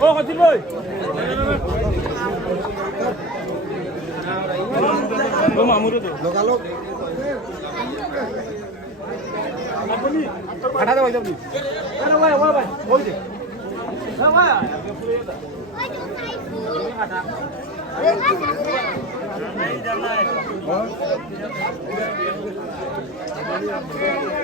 Ô hỏi chị ơi! Ô mà mùa được lúc nào? Ô mà mùa được lúc nào? Ô mà mùa được lúc nào? Ô mà mùa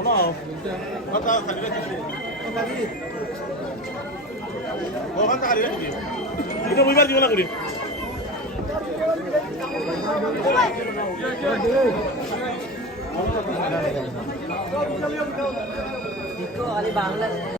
বুঝবার জীবনা করি বাংলা